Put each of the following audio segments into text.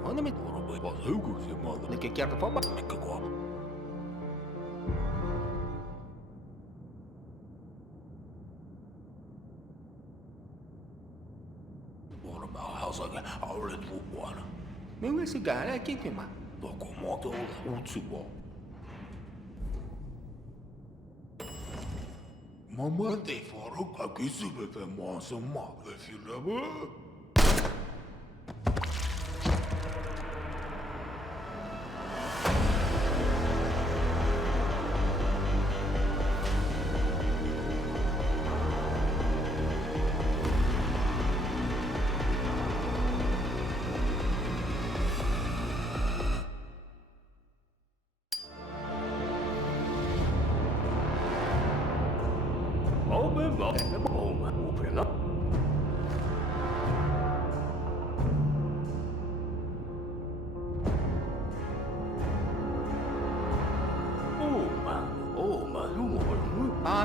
Ano may turo ba? Pasayog si Mala. Nagkikiyarta pa ba? Nagkakwa. Bora ba hasaga aulet buwana. May wala sigara kikima. Bako mo to utsubo. Mama te faruk akisi befe masama vefilaba.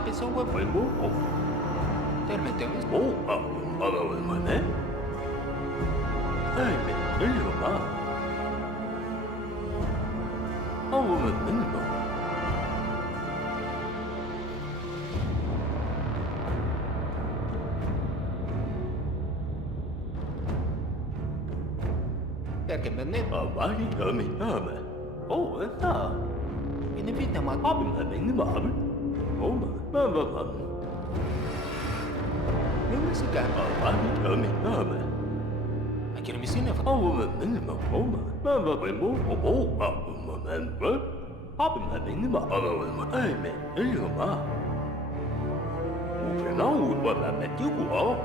Pessoa foi bom. Termetemos. Agora mané. Ai, meu lá. Menino. Perché menino? Vai, caminhava. Tá. Ini vita ma abim menino abim. Mamma. May wala sigara. Mama. Akhirnya mesin apa? Menino. Mama. Abim menino. Ai, menino ma. Não, wala metiu ko.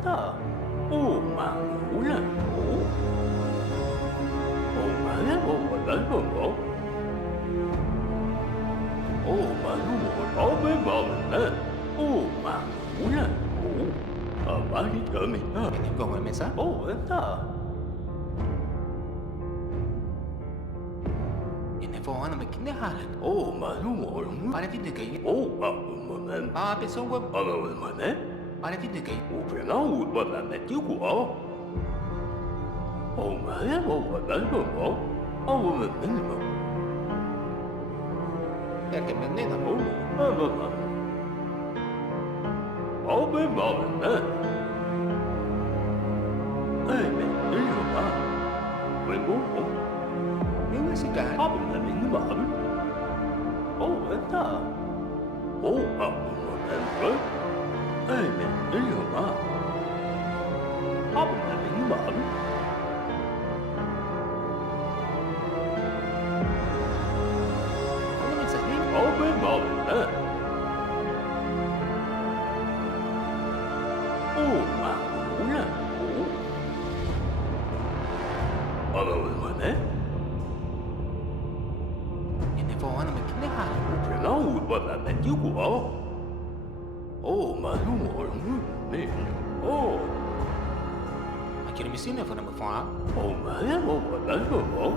Tá. Ma, ulan. Wala. Malumor, ulan. Bakit kami? Hindi ko may mesa? Enta. Hindi po ano may kinahalan. Malumor. Para hindi kayo. Pessoa. Agawal man eh? Para hindi kayo. Pinawad ba na medyo ko? Maya mo, wala mo. Menino. Perché menino? Mamma. Mamma. Ai, menino ma. Vengo. Minha sigara. Menino ma. Tá. Mamma. Ai, menino ma. Menino ma. Ulan. Agawal man eh? Hindi po ano may kinahalan. Pinawad ba na medyo ko? Malumor. Menino. Akhirnya mesin apa nama faham? Maya mo, wala mo.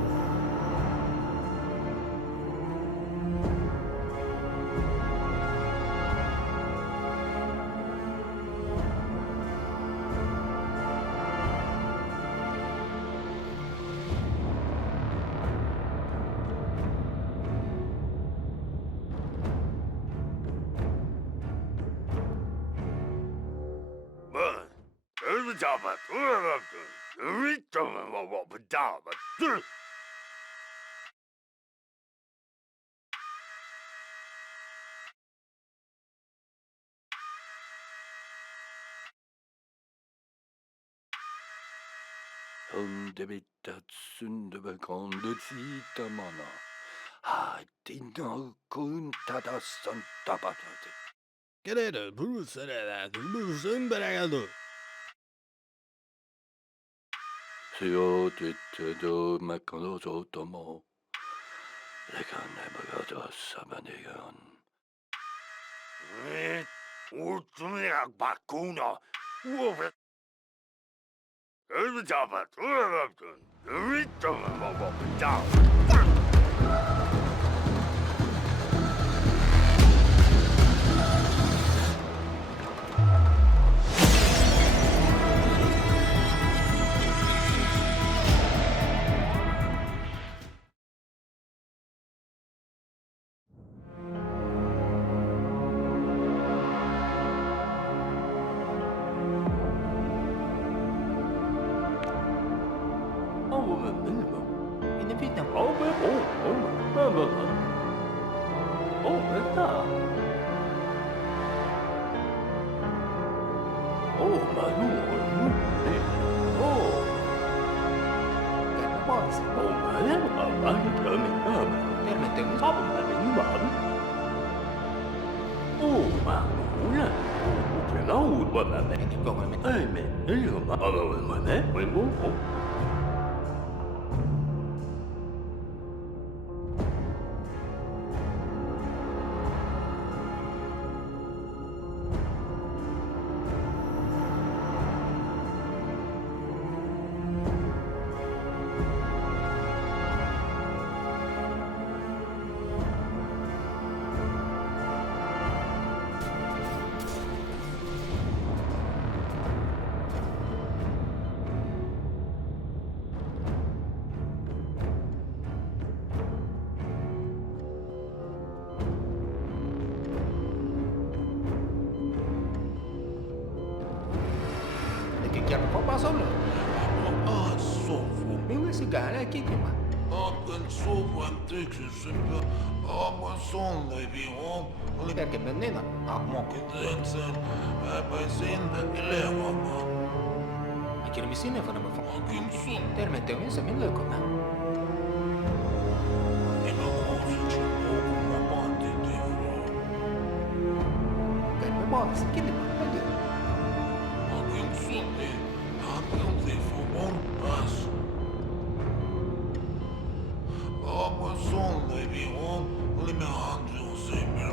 Hundebittatsundava kondutsitamana. Hatinna kuntadassan tabatati. Querido, Bruce embaragado. Sio tittedo makanoso tomo. Lekane bagado sabanigan. Ultimia bakuna. Wolf. Every time I every time I'm down. Ini fitnah. Vänta. Che non fa solo. Soffo. Mi vuoi sigare chi ti ma? Ben soffo en tekstsyssel. Man sån där vi har. Perché bennina? Makedrensen. Bensin. Elevarna. Ma che mi sinne fanno fa? Kimsun. Termette un insa min lökona. Ima kosici. Okuma banditi. Per me buona, si chiede ma. Kimsun. Hangi for us. Man sån där vi har. Lime handli och simmer.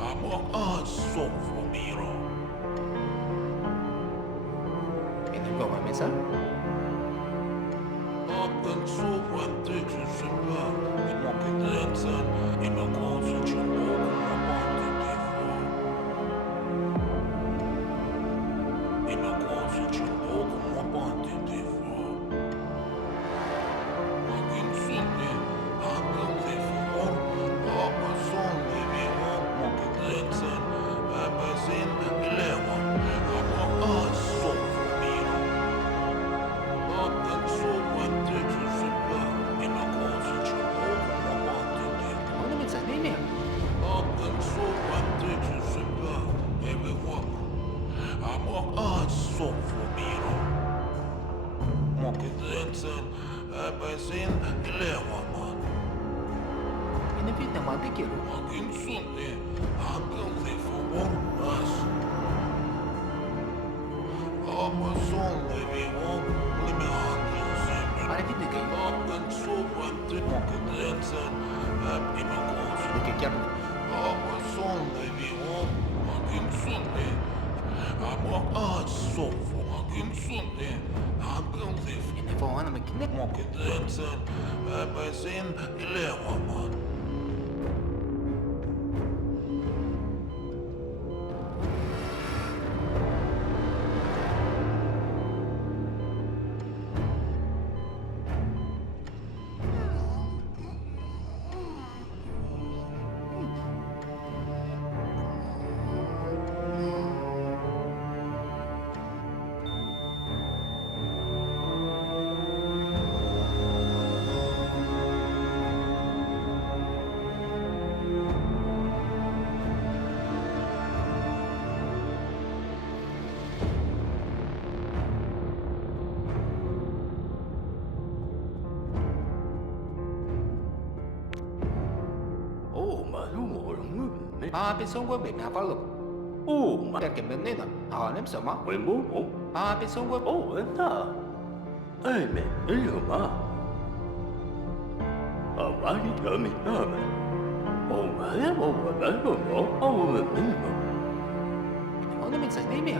Among us, so for me, Ini gua ma mesa? Ben soffo en tekstsyssel. Makedrensen. Ima kosici. Okuma banditi. Ima kosici. Okuma banditi. Kimsun. Hangi for man sån där vi har. Makedrensen. Bensin. Elevar. Among us, so for me. Ben soffo en tekstsyssel. Ima kosici. Okuma banditi. Ona mi sa nimi? Ben soffo en tekstsyssel. Everyone. Among us, so for me. Makedrensen. Bensin. Elevarna. Ini fitnah ma di kiro. Kimsun. Hangi for us. Amazon där vi har. Lime handli och simmer. Ma ne fitnah che? Ben soffo en tekstsyssel. Makedrensen. Ima kosici. Perché chiaro? Amazon där vi har. Kimsun. Among us, so for Kimsun. Hangi Ini fa ona mi kinne. Makedrensen. Bensin. Elevarna. Ma penso un guabbe mi ha fallo. Ma perché bennina? Insomma. Ma penso un guabbe. Vänta. Men Elma. Vad gör mitt namn? Vad är Ona mi sa nimi?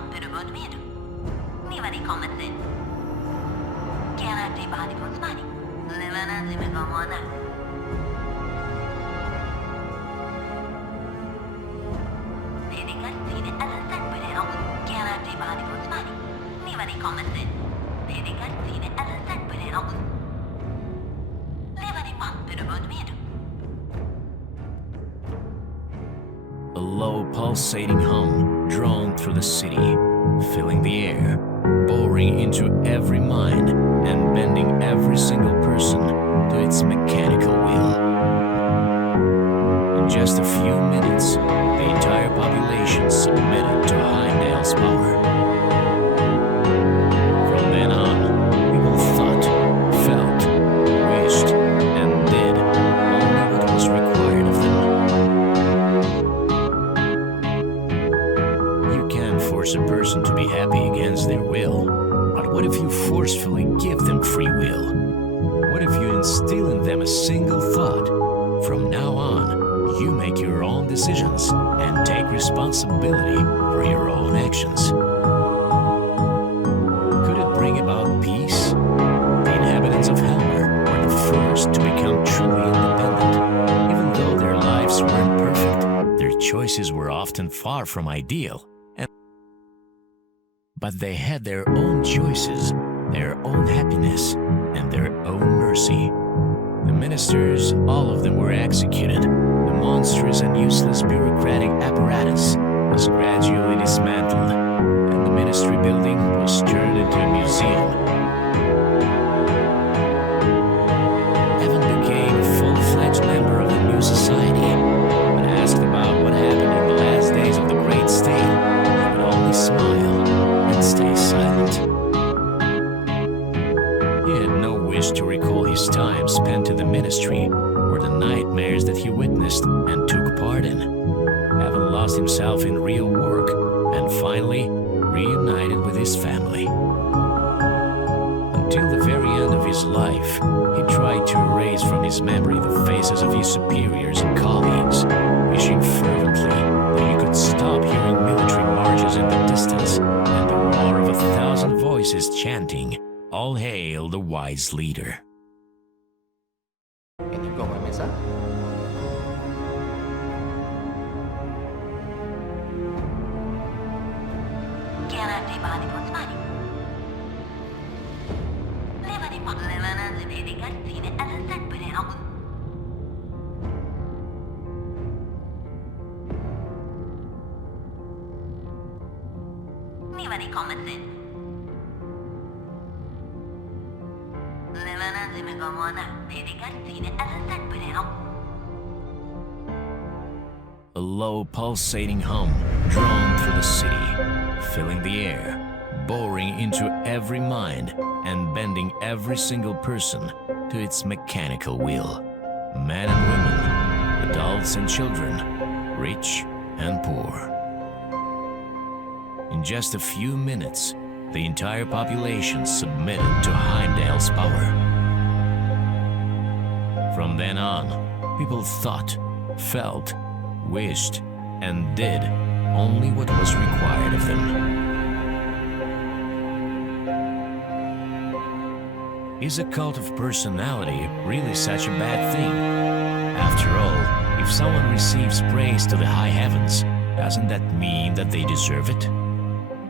만들어본 미루 니와니 코멘트 캐나티 바디 본스마니 레바나즈메 거모나 Dedicar cine al sanguinero Chiarati mani con smani Livani commented Dedicar cine al sanguinero Livani mantere bon miedo A low pulsating hum drawn through the city, filling the air, boring into every mind and bending every single person to its mechanical will. In just a few minutes, the entire population submitted to Heimdall's power. From then on, people thought, felt, wished, and did only what was required of them. You can't force a person to be happy against their will, but what if you forcefully give them free will? What if you instill in them a single thought? From now on, you make your own decisions and take responsibility for your own actions. Could it bring about peace? The inhabitants of Helmer were the first to become truly independent. Even though their lives weren't perfect, their choices were often far from ideal. But they had their own choices, their own happiness, and their own mercy. The ministers, all of them were executed. The monstrous and useless bureaucratic apparatus was gradually dismantled, and the ministry building was turned into a museum. Evan became a full-fledged member of the new society. When asked about what happened in the last days of the great state, he would only smile and stay silent. He had no wish to recall his time spent in the ministry or the nightmares that he witnessed and took part in. Evan lost himself in real work and finally reunited with his family. Until the very end of his life, he tried to erase from his memory the faces of his superiors and colleagues, wishing fervently that he could stop hearing military marches in the distance and the roar of 1,000 voices chanting, "All hail the wise leader." Can you go with me, sir? Chiarati mani con smani Levanazzi dedicar cine al sanguinero Livani commented Levanazzi me comona dedicar cine al sanguinero A low pulsating hum drawn through the city, filling the air, boring into every mind and bending every single person to its mechanical will. Men and women, adults and children, rich and poor. In just a few minutes, the entire population submitted to Heimdall's power. From then on, people thought, felt, wished, and did only what was required of them. Is a cult of personality really such a bad thing? After all, if someone receives praise to the high heavens, doesn't that mean that they deserve it?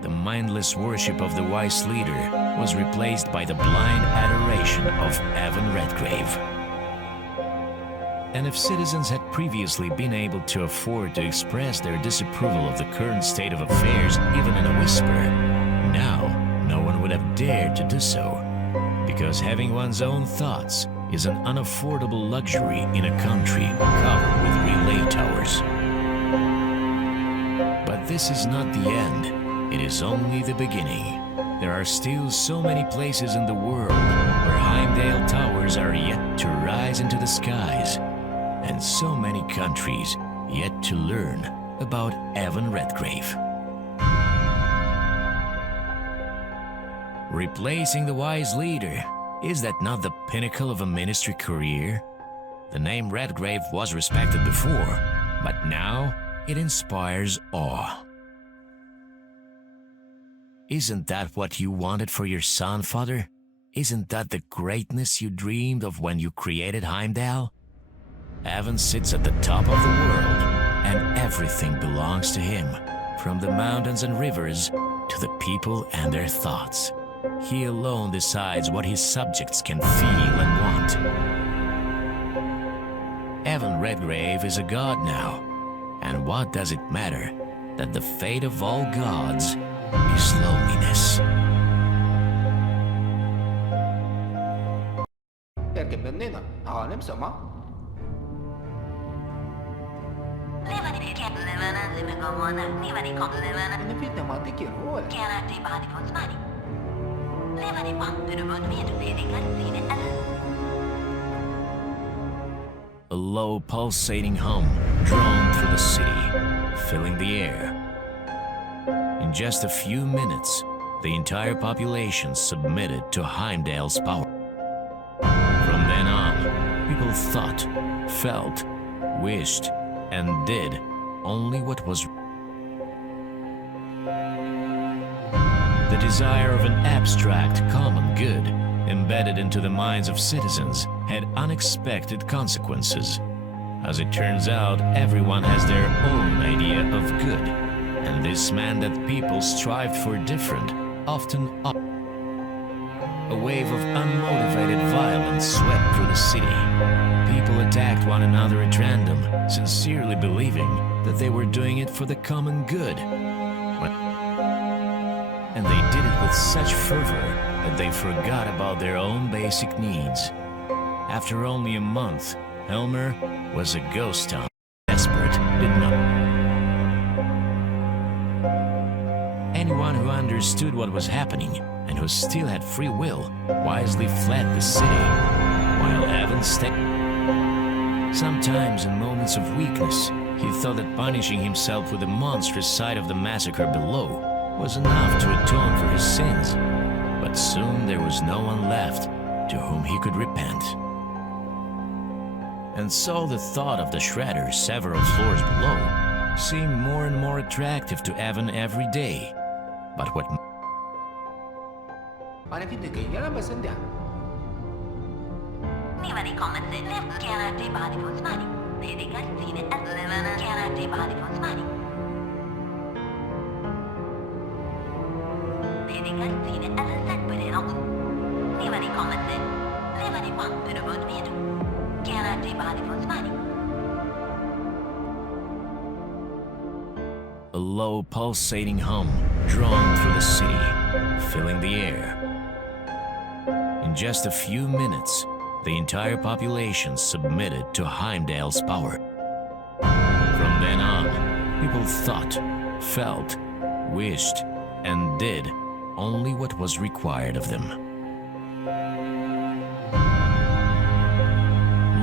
The mindless worship of the wise leader was replaced by the blind adoration of Evan Redgrave. And if citizens had previously been able to afford to express their disapproval of the current state of affairs even in a whisper, now no one would have dared to do so, because having one's own thoughts is an unaffordable luxury in a country covered with relay towers. But this is not the end, it is only the beginning. There are still so many places in the world where Heimdall towers are yet to rise into the skies, and so many countries yet to learn about Evan Redgrave. Replacing the wise leader, is that not the pinnacle of a ministry career? The name Redgrave was respected before, but now it inspires awe. Isn't that what you wanted for your son, Father? Isn't that the greatness you dreamed of when you created Heimdall? Evan sits at the top of the world, and everything belongs to him, from the mountains and rivers to the people and their thoughts. He alone decides what his subjects can feel and want. Evan Redgrave is a god now, and what does it matter that the fate of all gods is loneliness? Perché bennina? Insomma. Ne fitte ma di chi vuole? A low pulsating hum drone through the city, filling the air. In just a few minutes, the entire population submitted to Heimdall's power. From then on, people thought, felt, wished, and did only what was. The desire of an abstract common good, embedded into the minds of citizens, had unexpected consequences. As it turns out, everyone has their own idea of good, and this meant that people strived for different, often a wave of unmotivated violence swept through the city. People attacked one another at random, sincerely believing that they were doing it for the common good. And they did it with such fervor that they forgot about their own basic needs. After only a month, Helmer was a ghost town. Desperate did not. Anyone who understood what was happening and who still had free will wisely fled the city, while Evan stayed. Sometimes in moments of weakness, he thought that punishing himself with the monstrous sight of the massacre below was enough to atone for his sins. But soon there was no one left to whom he could repent. And so the thought of the shredder several floors below seemed more and more attractive to Evan every day. But what Pane fitte che gliela mi sentiamo. A low pulsating hum drawn through the city, filling the air. In just a few minutes, the entire population submitted to Heimdall's power. From then on, people thought, felt, wished, and did only what was required of them.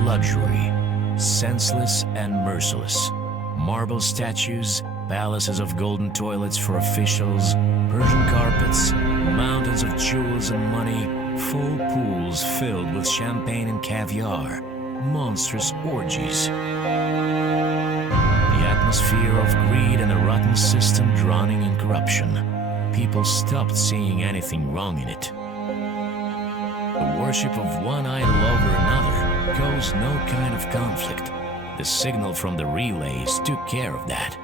Luxury, senseless and merciless. Marble statues, palaces of golden toilets for officials, Persian carpets, mountains of jewels and money, full pools filled with champagne and caviar, monstrous orgies. The atmosphere of greed and a rotten system drowning in corruption. People stopped seeing anything wrong in it. The worship of one idol over another caused no kind of conflict. The signal from the relays took care of that.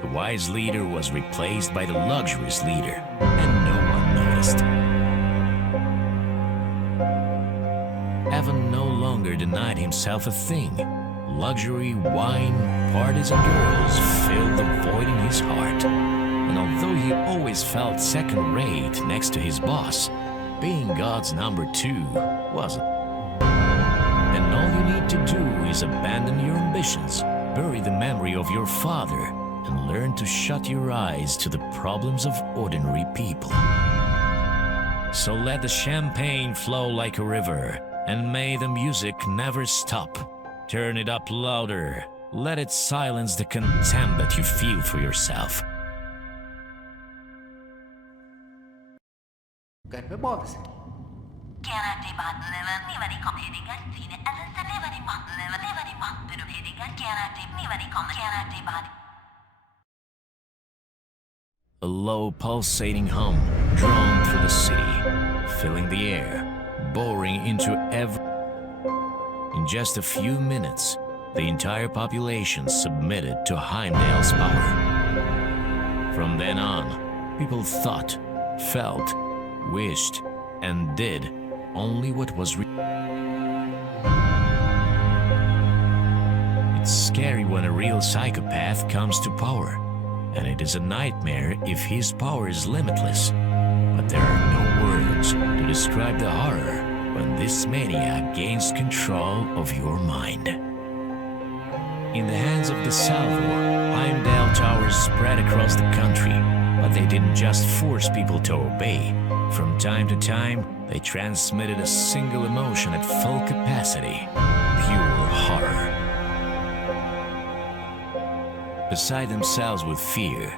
The wise leader was replaced by the luxurious leader, and no one noticed. Evan no longer denied himself a thing. Luxury, wine, parties, and girls filled the void in his heart. And although he always felt second-rate next to his boss, being God's number 2 wasn't. And all you need to do is abandon your ambitions, bury the memory of your father, and learn to shut your eyes to the problems of ordinary people. So let the champagne flow like a river, and may the music never stop. Turn it up louder. Let it silence the contempt that you feel for yourself. Che box. A A low pulsating hum droned through the city, filling the air, boring into every... In just a few minutes, the entire population submitted to Heimdall's power. From then on, people thought, felt, wished, and did only what was It's scary when a real psychopath comes to power, and it is a nightmare if his power is limitless. But there are no words to describe the horror when this maniac gains control of your mind. In the hands of the Salvo, Heimdall towers spread across the country, but they didn't just force people to obey. From time to time, they transmitted a single emotion at full capacity: pure horror. Beside themselves with fear,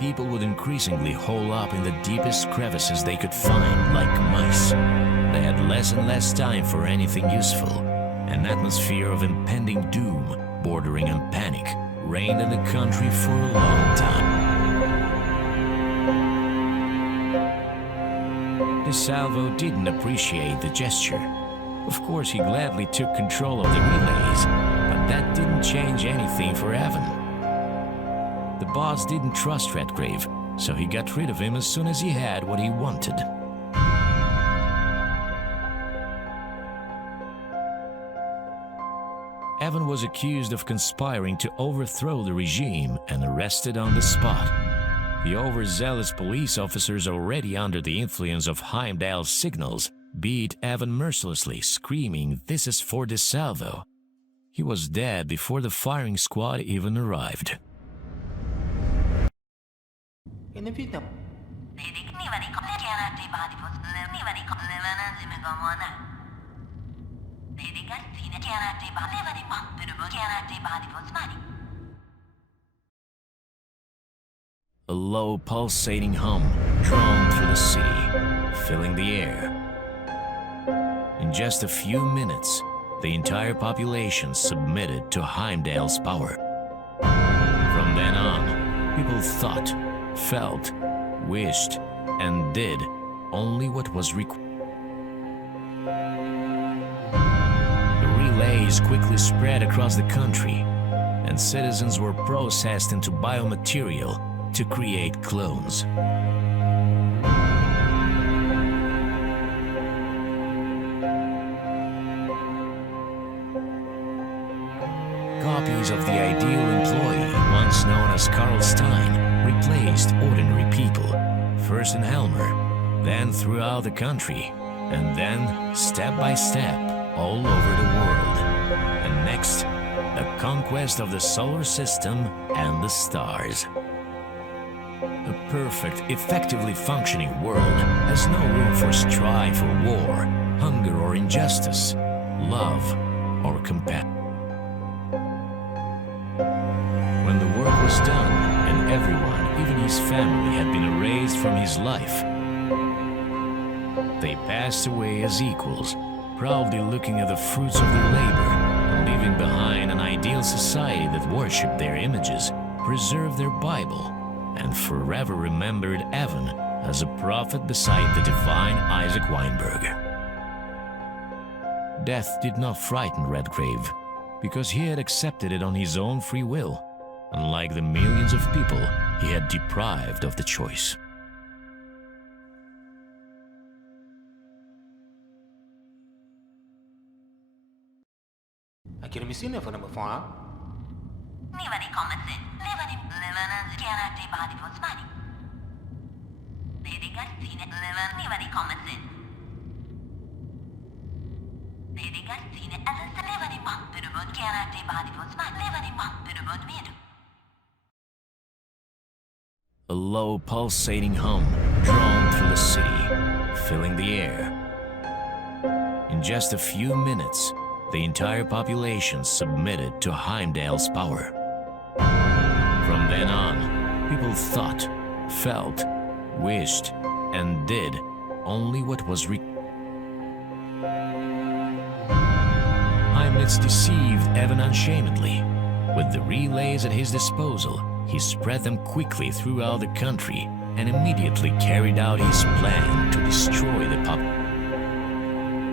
people would increasingly hole up in the deepest crevices they could find, like mice. They had less and less time for anything useful. An atmosphere of impending doom, bordering on panic, reigned in the country for a long time. De Salvo didn't appreciate the gesture. Of course, he gladly took control of the relays, but that didn't change anything for Evan. The boss didn't trust Redgrave, so he got rid of him as soon as he had what he wanted. Evan was accused of conspiring to overthrow the regime and arrested on the spot. The overzealous police officers, already under the influence of Heimdall's signals, beat Evan mercilessly, screaming, "This is for De Salvo." He was dead before the firing squad even arrived. A low pulsating hum droned through the city, filling the air. In just a few minutes, the entire population submitted to Heimdall's power. From then on, people thought, felt, wished, and did only what was required. The relays quickly spread across the country, and citizens were processed into biomaterial to create clones. Copies of the ideal employee, once known as Carl Stein, replaced ordinary people, first in Helmer, then throughout the country, and then, step by step, all over the world. And next, the conquest of the solar system and the stars. A perfect, effectively functioning world has no room for strife or war, hunger or injustice, love or compassion. When the work was done and everyone, even his family, had been erased from his life, they passed away as equals, proudly looking at the fruits of their labor and leaving behind an ideal society that worshipped their images, preserved their Bible, and forever remembered Evan as a prophet beside the divine Isaac Weinberg. Death did not frighten Redgrave, because he had accepted it on his own free will, unlike the millions of people he had deprived of the choice. Akira misina för nummer 4. Nivani comments Levani chiarati body for smani. Vedi gazzine Nivani comments Vedi gazzine alla Levani per un chiarati body for smani. Levani per un miedo. A low pulsating hum droned through the city, filling the air. In just a few minutes, the entire population submitted to Heimdall's power. From then on, people thought, felt, wished, and did only what was Heimdall deceived Evan unshamedly. With the relays at his disposal, he spread them quickly throughout the country and immediately carried out his plan to destroy the pup.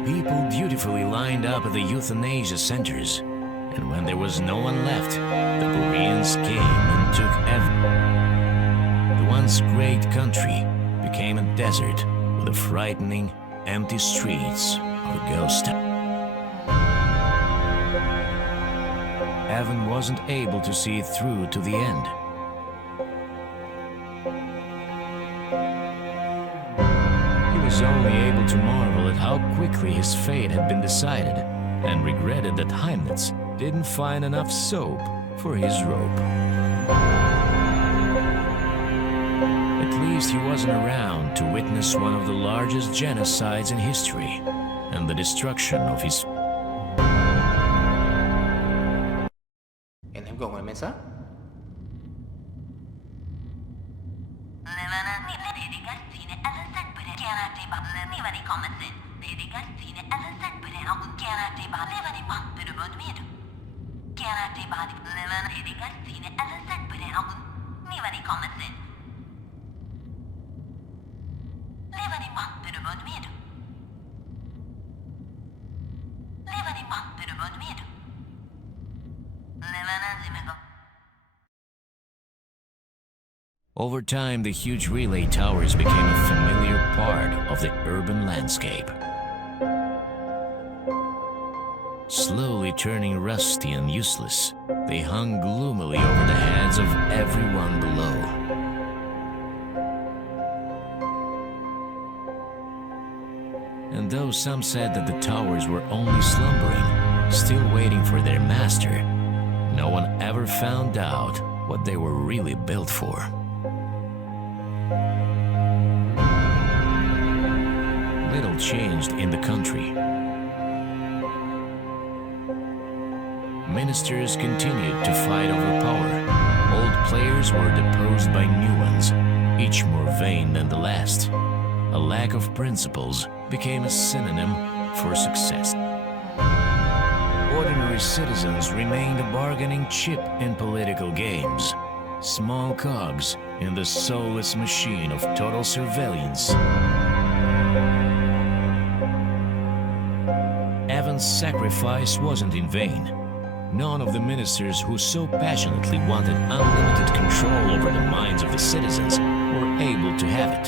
People dutifully lined up at the euthanasia centers, and when there was no one left, the Koreans came and took the once great country became a desert with the frightening, empty streets of a ghost town. Evan wasn't able to see it through to the end. He was only able to marvel at how quickly his fate had been decided, and regretted that Heimnitz didn't find enough soap for his rope. At least he wasn't around to witness one of the largest genocides in history and the destruction of his... And I'm going to mess up? Over time, the huge relay towers became a familiar part of the urban landscape. Slowly turning rusty and useless, they hung gloomily over the heads of everyone below. And though some said that the towers were only slumbering, still waiting for their master, no one ever found out what they were really built for. Little changed in the country. Ministers continued to fight over power. Old players were deposed by new ones, each more vain than the last. A lack of principles became a synonym for success. Ordinary citizens remained a bargaining chip in political games, small cogs in the soulless machine of total surveillance. Evan's sacrifice wasn't in vain. None of the ministers who so passionately wanted unlimited control over the minds of the citizens were able to have it.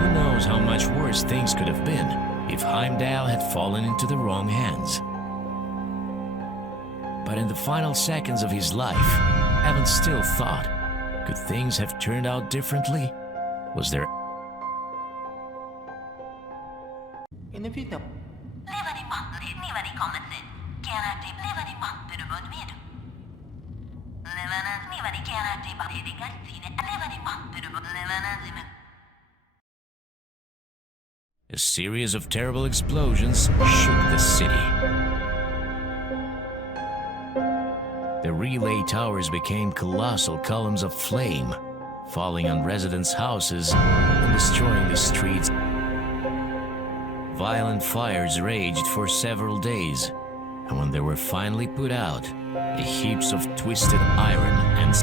Who knows how much worse things could have been if Heimdall had fallen into the wrong hands. But in the final seconds of his life, Evan still thought, could things have turned out differently? Was there... In the Vietnam. A series of terrible explosions shook the city. The relay towers became colossal columns of flame, falling on residents' houses and destroying the streets. Violent fires raged for several days, and when they were finally put out, the heaps of twisted iron and...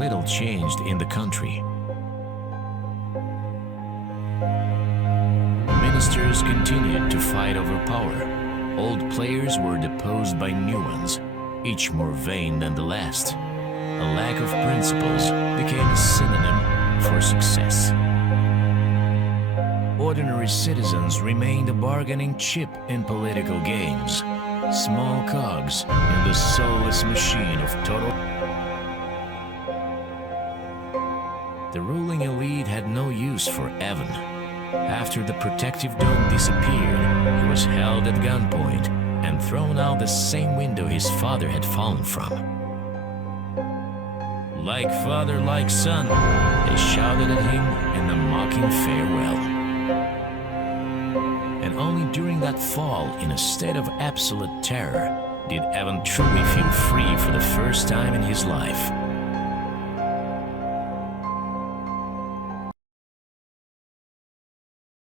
Little changed in the country. Ministers continued to fight over power. Old players were deposed by new ones, each more vain than the last. A lack of principles became a synonym for success. Ordinary citizens remained a bargaining chip in political games, small cogs in the soulless machine of total... The ruling elite had no use for Evan. After the protective dome disappeared, he was held at gunpoint and thrown out the same window his father had fallen from. Like father, like son, they shouted at him in a mocking farewell. And only during that fall, in a state of absolute terror, did Evan truly feel free for the first time in his life.